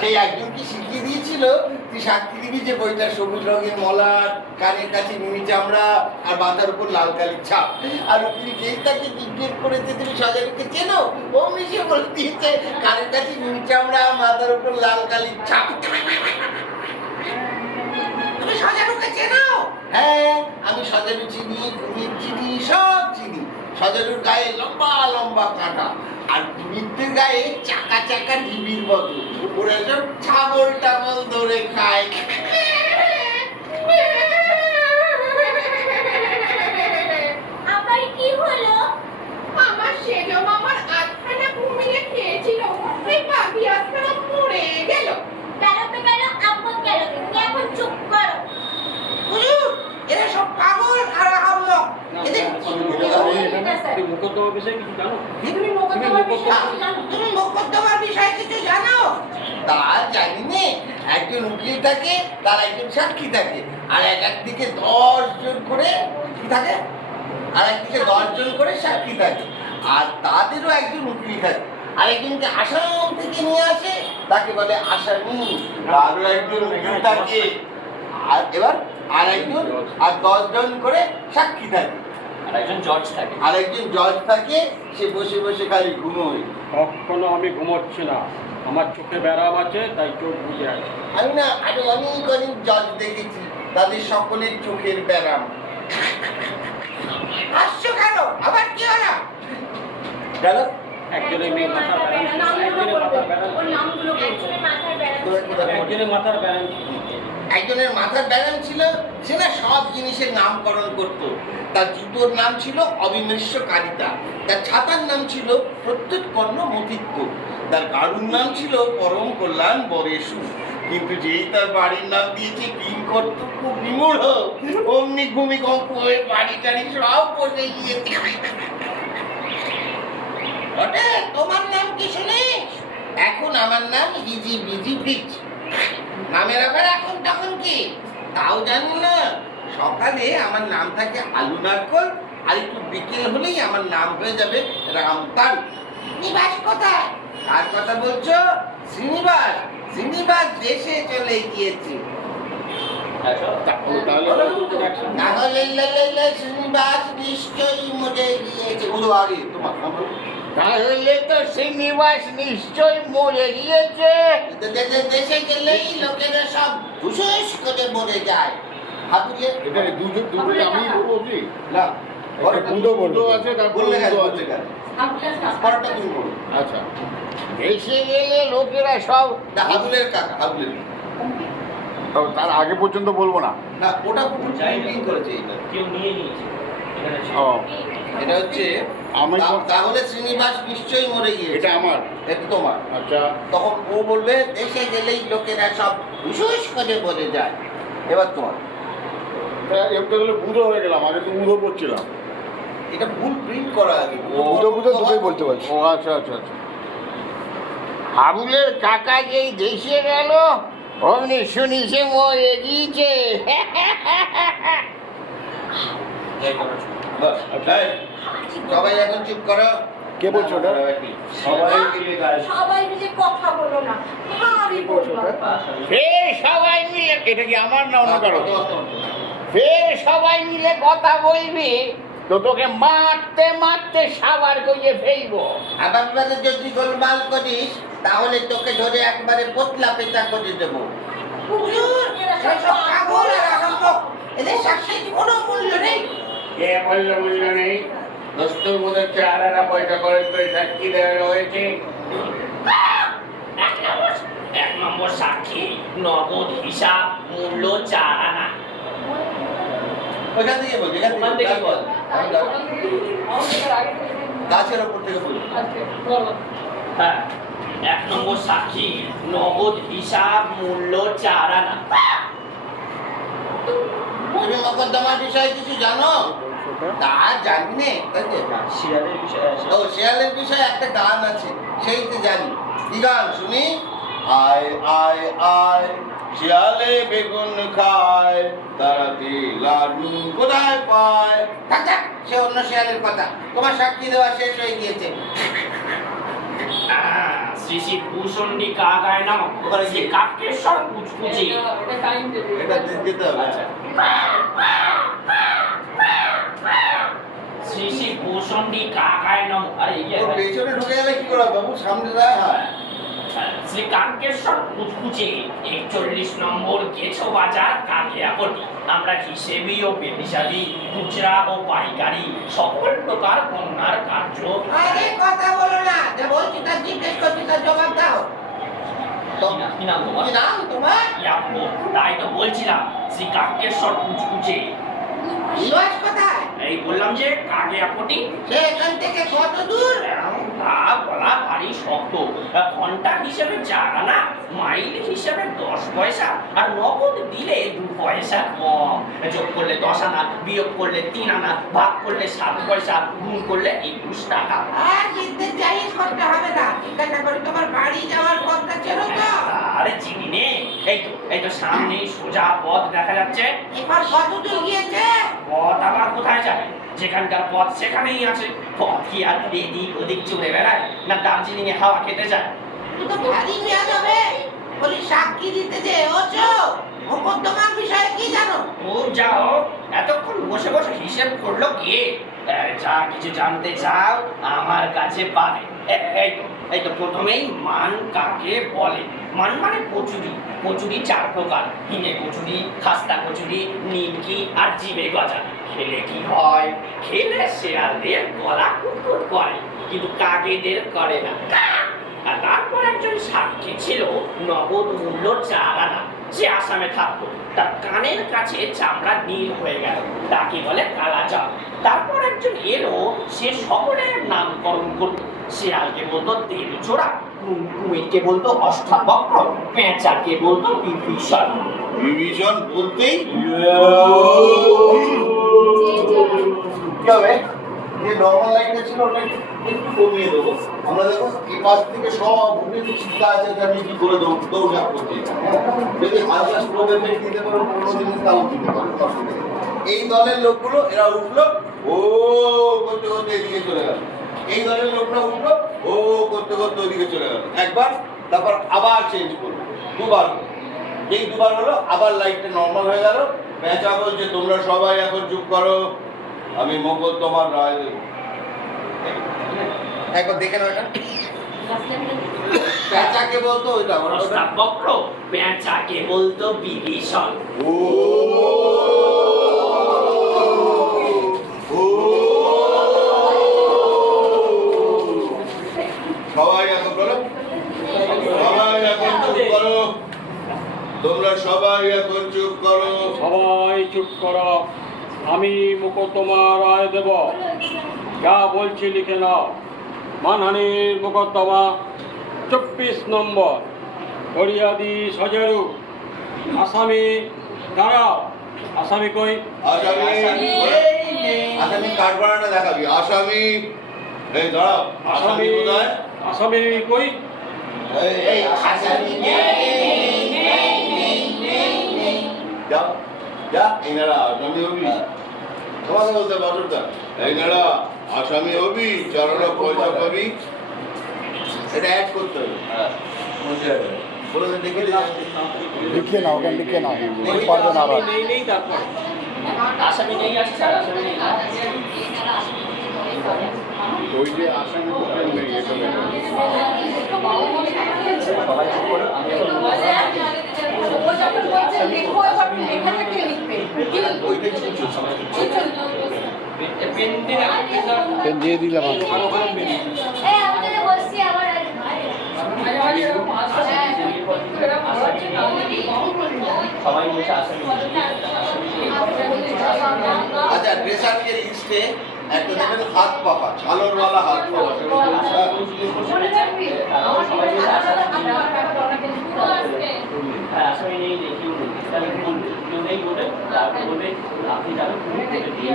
সেই একজনকে শিখিয়ে দিয়েছিল তুই সাক্ষী দিবি যে বইটা সবুজ রঙের মলার, কানের কাছে নুনি চামড়া আর মাথার উপর লাল কালির ছাপ। আর উকিল যেই তাকে জিজ্ঞেস করেছে তুমি সজারুকে চেনো, ও মিশে বলে দিয়েছে কানের কাছে নুনি চামড়া, মাথার উপর লাল কালির ছাপ। তুমি সজারুকে চেনো? হ্যাঁ, আমি সজারু চিনি, কুমির চিনি, সব চিনি। সজারুর গায়ে লম্বা লম্বা কাঁটা আর কুমিরদের গায়ে চাকা চাকা ঢিবির মতো। ওরা সব ছাগল টাগল ধরে খায়। আবার কি হলো? আমার সেজো মামার আটখানা কুমিরে খেয়েছিল, ওই বাকি আটখানা মরে গেল। গেল তো গেল, আব্বা গেল, তুমি এখন চুপ করো। হুজুর, এরা সব পাগল আর আহাম্মক। এদের তুমি মোকদ্দমার বিষয়ে কিছু জানো? তুমি মোকদ্দমার বিষয়ে কি জানো? তুমি মোকদ্দমার বিষয়ে কিছু জানো? তা জানি নে। একজন উকিল থাকে, তার একজন সাক্ষী থাকে, আর একদিকে 10 জন করে কি থাকে, আর একদিকে 10 জন করে সাক্ষী থাকে, আর তাদেরও একজন উকিল থাকে। আর একজনকে আসাম থেকে নিয়ে আসে, তাকে বলে আসামি। আরো একজন উকিল থাকে, আর এবার আর একজন, আর 10 জন করে সাক্ষী থাকে, আর একজন জজ থাকে। আর একজন জজ থাকে, সে বসে বসে খালি ঘুমোয়। কখনো আমি ঘুমোচ্ছি না, আমার চোখে ব্যারাম আছে, তাই চোখ বুঝে আছে। আমি না আরো অনেক অনেক জজ দেখেছি, তাদের সকলের চোখের ব্যারাম। হাসছো কেন? আবার কি হলো? গেল? একজনের মেয়ে মাথার ব্যারাম, নামগুলো একজনের মাথার বলবে, ব্যারাম, ওর নামগুলো একজনের মাথার ব্যারাম ছিল। একজনের মাথার ব্যারাম। একজনের মাথার ব্যারাম ছিল, সে না সব জিনিসের নামকরণ করত। তার জুতোর নাম ছিল অবিমৃষ্য কারিতা, তার ছাতার নাম ছিল প্রত্যুৎপন্ন মতিত্ব, তার গাড়ুর নাম ছিল পরম কল্যাণ বরেশু। কিন্তু যেই তার বাড়ির নাম দিয়েছে কিং কর্তব্য বিমূঢ়, অমনি ভূমিকম্প হয়ে বাড়ি টাড়ি সব বসে গিয়েছে। ওটা তোমার নাম কি শুনিস? এখন আমার নাম ইজি বিজি ব্রিজ। নামের আবার এখন তখন কি তাও জানি না। সকালে আমার নাম থাকে আলু নারকল, আর একটু বিকেল হলেই আমার নাম হয়ে যাবে রামতাল। নিবাস কোথায়? কার কথা বলছো? শ্রীনিবাস। শ্রীনিবাস দেশে চলে গিয়েছে। তাহলে শ্রীনিবাস নিশ্চয়ই মরে গিয়েছে। আগে তোমার নাম বলো। তাহলে তো শ্রীনিবাস নিশ্চয় মরে গিয়েছে। দেশে গেলেই লোকেরা সব হুসুস করে মরে যায়। হাতুড়ে এটা দুটো আমি বলবো কি না, দুটো আছে, তারপর বললে গেছে, দুটো বললে আছে। গেছে। পরটা তুমি বলো। আচ্ছা, দেশে গেলে লোকেরা সব না, হাতুলের কাকা, হাতুলের। তো তার আগে পর্যন্ত বলবো না। না, ওটা প্রিন্টিং করেছে এইটা। কেউ নিয়ে নিয়েছে। এখানে ও, এটা হচ্ছে আমি তাহলে শ্রীনিবাস নিশ্চয়ই মরে গিয়েছে। এটা আমার। এটা তোমার। আচ্ছা, তখন ও বলবে দেশে গেলেই লোকেরা সব হুসুস করে মরে যায়। এবার তোমার। এমনি গেলে বুধো হয়ে গেলাম, আগে তো বুধো করছিলাম। এটা ভুল প্রিন্ট করা আগে। বুধো দুটোই বলতে পারছি। ও আচ্ছা আচ্ছা আচ্ছা। হাবুলের কাকা যেই দেশে গেল অমনি শুনি সে মরে গিয়েছে। এই করো। এই, সবাই এখন চুপ করো। কে বলছো ওটা? সবাই মিলে কথা বলো না, ভারী বলবা। ফের সবাই মিলে, এটা কি আমার না অন্য কারো? তোমার। ফের সবাই মিলে কথা বলবি তো তোকে মারতে মারতে সাবার করে ফেলবো। আগামীবারে যদি গোলমাল করিস তাহলে তোকে ধরে একবারে পোতলা পেঁচা করে দেবো। হুজুর, এরা এরা সব সব পাগল আর আহাম্মক। এদের সাক্ষীর কোনো মূল্য নেই। কে বললো মূল্য নেই? দোস্তুর মধ্যে চেহারাটা পয়সা করে করে সাক্ষী দেওয়া হয়েছে। এক নম্বর সাক্ষী, নগদ হিসাব, মূল্য 4 আনা। ওইখান থেকে বল, এখান ওখান থেকে থেকে বল। গাছের ওপর থেকে বল। হ্যাঁ, এক নম্বর সাক্ষী, নগদ হিসাব, মূল্য 4 আনা। তুমি মকদ্দমার বিষয়ে কিছু জানো? তা জানি নে, তাই তো? শিয়ালের বিষয়ে আছে। ও, শিয়ালের বিষয়ে একটা গান আছে, সেইতে জানি। কি গান শুনি? আয় আয় আয় শিয়ালে বেগুন খায়, তারাতে লাড্ডু কোথায় পায়। থাক থাক, সে অন্য শিয়ালের কথা। তোমার সাক্ষী দেওয়া শেষ হয়ে গিয়েছে। শ্রী শ্রী ভূষণ্ডী কাকায় নাম শ্রী কাকেশ্বর কুচকুচি। এটা যেতে হবে। শ্রী শ্রী ভূষণ্ডী কাকায় নাম। আরে ওর পেছনে ঢুকে গেলে কি করে বাবু, সামনে যায়? হ্যাঁ, শ্রী কাকেশ্বর কুচকুচি 41 নম্বর গেছো বাজার কাকিয়াপট্টি। আমরা হিসেবি ও বেহিসাবি, খুচরা ও পাইকারি সকল প্রকার পণ্যার কার্য। আরে কথা বলো না, যা বলছি তা জিজ্ঞেস করছি তার জবাব দাও। কি নাম তোমার? কি নাম তোমার? ইয়াপ্পো, তাই তো বলছিলাম শ্রী কাকেশ্বর কুচকুচি। নিবাস কোথায়? এই বললাম যে কাকিয়াপট্টি। সে এখান থেকে কত দূর? তা বলা ভারী শক্ত। ঘন্টা হিসেবে 4 আনা, মাইল হিসেবে 10 পয়সা, আর নগদ দিলে 2 পয়সা কম। যোগ করলে 10 আনা, বিয়োগ করলে 3 আনা, ভাগ করলে 7 পয়সা, গুণ করলে 21 টাকা। আর জিততে চাইজ করতে হবে না। জিজ্ঞাসা করি তোমার বাড়ি যাওয়ার পথটা চেনো তো? আরে চিনি নে, এই তো সামনে সোজা পথ দেখা যাচ্ছে। এবার কত দূর গিয়েছে? পথ আবার কোথায় যাবে? যেখানকার পথ সেখানেই আছে। পথ কি আর এদিক ওদিক চলে বেড়ায়, না দার্জিলিং এ হাওয়া খেতে যায়? তুই তো ভারী পেয়ে যাবে। বলি সাক্ষী দিতে যে ওছো মোকদ্দমার বিষয়ে কি জানো? ও যাও, এতক্ষণ বসে বসে হিসেব করলো কে? যা কিছু জানতে চাও আমার কাছে পাবে। এই তো প্রথমেই মান কাকে বলে। মান মানে কচুরি। কচুরি 4 প্রকার: হিঙে কচুরি, খাস্তা কচুরি, নিমকি আর জিভে গজা। খেলে কি হয়? খেলে শেয়ালদের গলা কুটকুট করে, কিন্তু কাকেদের করে না। আর তারপর একজন সাক্ষী ছিল, নগদ মূল্য 4 আনা। সে আসামে থাকতো, তার কানের কাছে চামড়া নীল হয়ে গেল, তাকে বলে কালাজাম। তারপর একজন এলো, সে সকলের নামকরণ করতো। শিয়ালকে বলতো তেলচোরা, কুমিরকে বলতো অষ্টাবক্র, পেঁচাকে বলতো বিভীষণ। বিভীষণ বলতেই কি হবে? যে নর্মাল লাইটটা ছিল ওটা একটু কমিয়ে দেবো। আমরা দেখো এই পাশ থেকে সব উঠে চিন্তা আছে যে আমি কি করে দৌড়ঝাঁপ করছি। যদি হালকা স্লো এফেক্ট দিতে পারো, 15 দিন তাও দিতে পারো। এই দলের লোকগুলো এরা উঠলো, ও করতে করতে এদিকে চলে গেল। এই দলের লোকরা উঠলো, ও করতে করতে ওদিকে চলে গেল একবার, তারপর আবার চেঞ্জ করলো, দুবার। এই দুবার হলো, আবার লাইটটা নর্মাল হয়ে গেল। পেঁচা বলছে তোমরা সবাই এখন চুপ করো, আমি মোকদ্দমার রায় দেব। একবার দেখে নাও এটা। পেঁচাকে বলতো ওইটা অষ্টাবক্র, পেঁচাকে বলতো বিভীষণ। ও সবাই এখন বলো, সবাই এখন চুপ করো, তোমরা সবাই এখন চুপ করো। সবাই চুপ করো, আমি মোকদ্দমা রায় দেব। যা বলছি লিখে নাও। মানহানির মোকদ্দমা 24 নম্বর, ফরিয়াদি সজেরু। আসামি দাঁড়াও। আসামি কই? আসামি আসামি কাঠগড়াটা দেখাবি। আসামি এই দাঁড়াও। আসামি কোথায়? আসামি কই? এই আসামি যা যা, এই নাড়া আসামি হবি। তোমাকে বলতে বাটুরটা, এই নাড়া আসামি হবি, 4 আনা পয়সা পাবি। এটা অ্যাড করতে হবে। হ্যাঁ, বলে দে, দেখে দে। লিখে নাও, ওখানে লিখে নাও, পারবে না আবার। নেই তারপর আসামি নেই আছে স্যার, আসামি নেই। ওই যে আসামি কোথায় নেই, এটা নেই। সবাই চুপ করো, আমি এখন পেন দিয়ে দিলাম আমি। এই আমি তো বলছি আবার সবাই বলছে আসামি। আচ্ছা, ড্রেসারের লিস্টে একটা দেখবেন হাত পাকা, ছালরওয়ালা হাত পাকা। হ্যাঁ, আসামি নেই কেউ নেই, তাহলে কেউ নেই বলে তারপর বলবে আপনি তাহলে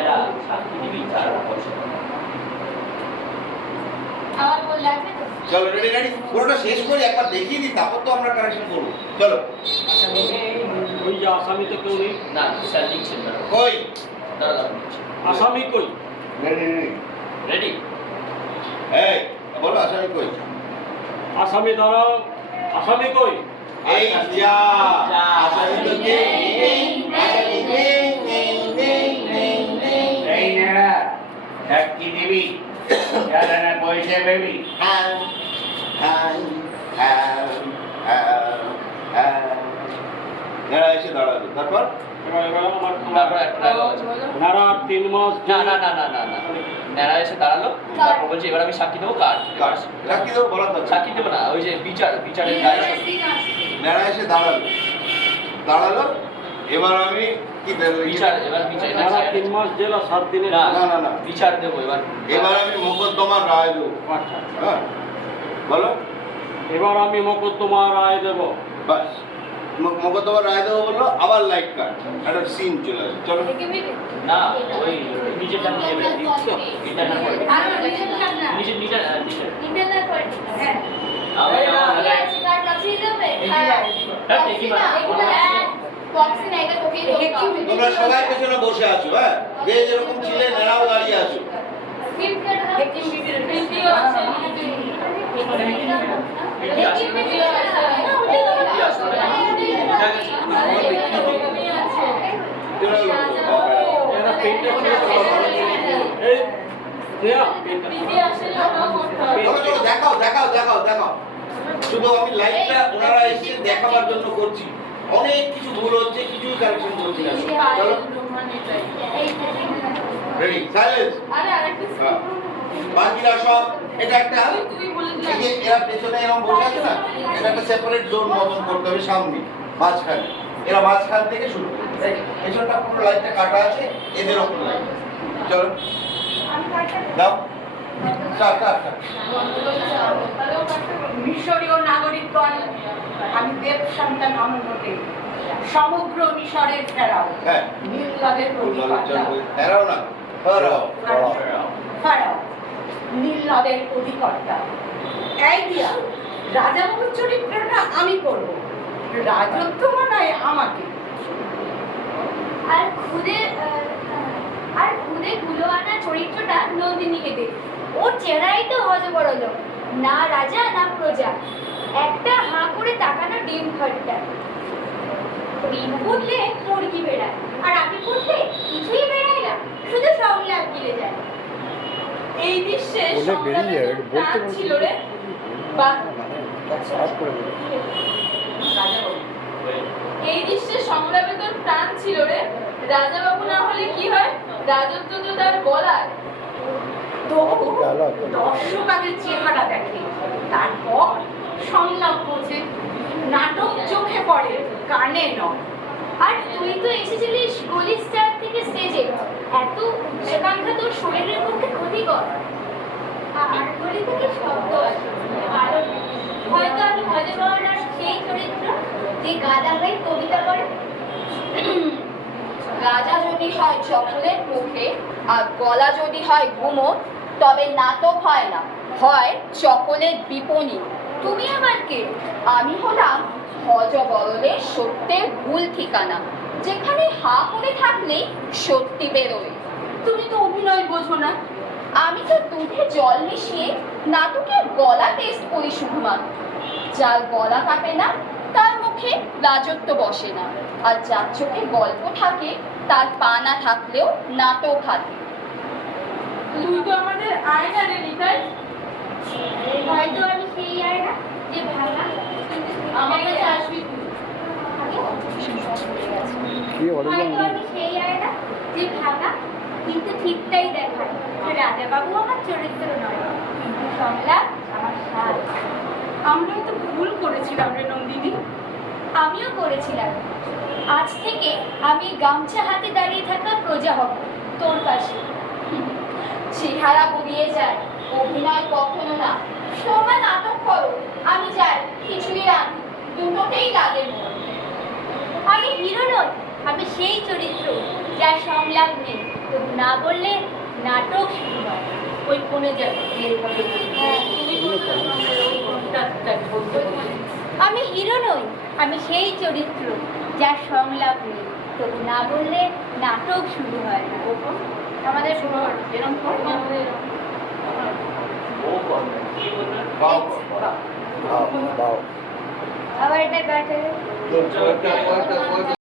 এরা সাক্ষী দিবি 4 আনা পয়সা। আবার বললে আপনি তো চলো রেডি রেডি, পুরোটা শেষ করি, একবার দেখিয়ে দিই, তারপর তো আমরা কারেকশন করবো। চলো। আসামি নেই। ওই যে আসামি তো কেউ নেই। না স্যার লিখছেন না। কই? দাঁড়া আসামি কই? Ready ready. রেডি। এই বলো আসামি কই? আসামি দাঁড়াও, আসামি কই? এই যা আসামি তো নেই, আসামি নেই, নেই, নেই, নেই, নেই। এই নেড়া এক কি দিবি জানা পয়সা পেবি হ্যাঁ, হ্যাঁ, হ্যাঁ, হ্যাঁ, হ্যাঁ। এরা এসে দাঁড়ালো, তারপর এবার আমার তারপর একটা dialogue আছে। ওনারা 3 মাস না না না না না না নেড়া এসে দাঁড়ালো, তারপর বলছে এবার আমি সাক্ষী দেবো কার কাজ রাখি দেবো বলা তো সাক্ষী দেবো না, ওই যে বিচারের দায় নেড়া এসে দাঁড়ালো এবার আমি কি বিচার এবার বিচার ওনারা 3 মাস জেলা 7 দিনের না না, না, না। বিচার দেবো এবার এবার আমি মোকদ্দমার রায় দেবো। আচ্ছা, হ্যাঁ বলো এবার আমি মোকদ্দমার রায় দেব। বাস মোকদ্দমার রায় দেবো বললো, আবার লাইট কাট, একটা সিন চলে আসে, চলো না ওই নিজেরটা নিজে ইন্টারনাল নিজের নিজের তোমরা সবাই পেছনে বসে আছো, হ্যাঁ যে যেরকম ছিলে নেড়াও দাঁড়িয়ে আছো। এরা পেনটা ছেড়ে এই দেয়া পেনটা চলো চলো দেখাও দেখাও দেখাও দেখাও, শুধু আমি লাইটটা ওনারা এসে দেখাবার জন্য করছি, অনেক কিছু ভুল হচ্ছে, কিছু কারেকশন করছি না। চলো রেডি সাইলেন্স। হ্যাঁ বাকিরা সব এটা একটা এই যে এরা পেছনে এরকম বসে আছে না, এটা একটা সেপারেট জোন মতন করতে হবে, সামনে মাঝখানে এরা মাঝখান থেকে শুরু করবে, পেছনটা পুরো লাইটটা কাটা আছে, এদের ওপর লাইট। চলো দাও স্টার্ট স্টার্ট মিশরীয় নাগরিকগণ, আমি দেব সন্তান অমরতে সমগ্র মিশরের ফেরাও হ্যাঁ নীল নদের অধিকর্তা এরাও না ফেরাও ফারাও নীল নদের অধিকর্তা। এই দিয়া রাজাবাবুর চরিত্রটা আমি করব, রাজত্ব মানায় আমাকে। আর খুদে গুলোয়ানা চরিত্রটা নন্দিনীকে দে। ওর চেহারাই তো হজবরল, না রাজা না প্রজা, একটা হাঁ করে তাকানো ডিম ঘরটা। ডিম ফুটলে মুরগি বেড়ায়, আর আমি ফুটলে কিছুই বেড়ায় না, শুধু সংলাপ গিলে যায়। এই দৃশ্যে সংগ্রামের প্রাণ ছিল রে এই দৃশ্যে সংগ্রামে তোর প্রাণ ছিল রে, রাজাবাবু না হলে কি হয়, রাজত্ব তো তার গলায়। তবু দর্শক আগে চেহারা দেখে, তারপর সংলাপ বোঝে, নাটক চোখে পড়ে কানে নয়। আর তুই তো এসেছিলিস গলি স্টার থেকে স্টেজে, এত উচ্চাকাঙ্ক্ষা তোর শরীরের পক্ষে ক্ষতিকর। আর গলি থেকে শব্দ আসে, কারণ হয়তো আমি হজবরলার সেই চরিত্র যে গাদা হয়ে কবিতা করে। গাজা যদি হয় চকলেট মুখে আর গলা যদি হয় ঘুমোট, তবে নাটক হয় না, হয় চকলেট বিপণী। তুমি আমার কে? আমি হলাম হজবরলের সত্যের ভুল ঠিকানা, যেখানে হা করে থাকলেই সত্যি বেরোয়। তুমি তো অভিনয় বোঝো না। আমি তো দুধে জল মিশিয়ে নাটকের গলা টেস্ট করি শুধুমাত্র। যার গলা কাটে না তার মুখে রাজত্ব বসে না, আর যার চোখে গল্প থাকে তার পা না থাকলেও নাটক হাতে। তুই তো আমাদের আয়না রে নিতাই। হয়তো আমি সেই আয়না যে ভাঙা, আমার কাছে আসবি তুই। হয়তো আমি সেই আয়না যে ভাঙা কিন্তু ঠিকটাই দেখায়। রাজাবাবু আমার চরিত্র নয়, কিন্তু সংলাপ আমার সাজ। আমরাও তো ভুল করেছিলাম রে নন্দিনী। আমিও করেছিলাম। আজ থেকে আমি গামছা হাতে দাঁড়িয়ে থাকা প্রজা হব তোর পাশে। চেহারা বুড়িয়ে যায়, অভিনয় কখনো না। তোমরা নাটক করো, আমি যাই খিচুড়ি রাঁধি, দুটোতেই লাগে মন। আমি হিরো নই, আমি সেই চরিত্র যার সংলাপ নেই, তবু না বললে নাটক শুরু হয়। ওই কোণে যাবে হ্যাঁ, তুমি কোনটা ওই কোণটা বলতে বলতে। আমি হিরো নই, আমি সেই চরিত্র যার সংলাপ নেই, তবু না বললে নাটক শুরু হয় না। আমাদের শুরু এরকম করবো আমাদের আবার এটা কাটে ওইটা